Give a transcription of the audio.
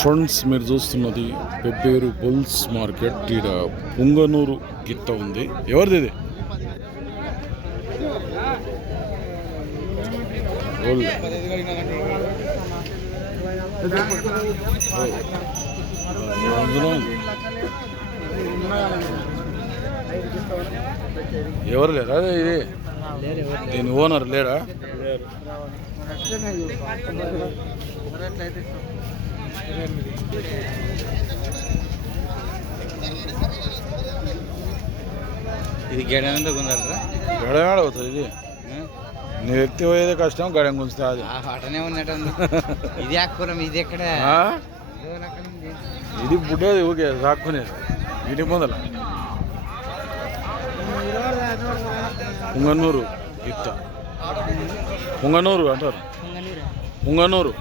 Friends మీరు చూస్తున్నది Pebbair bulls market. ఈడ పుంగనూరు గిత్త ఉంది. ఎవరిది ఇది? ఎవరు లేరా? అదే ఇది దీని ఓనర్ లేరా? ఇది గెడంతా గుంజాలరా? గడగాడ అవుతుంది ఇది. నువ్వు ఎత్తి పోయేదే కష్టం, గడం గుంజుతా అది అటనే ఉన్నట్టు. ఇది ఆకురం, ఇది ఎక్కడ? ఇది బుడ్డేది ఊకే సాక్కునేది ఇంటి ముందల. పుంగనూరు గిత్త, పుంగనూరు అంటారు, పుంగనూరు.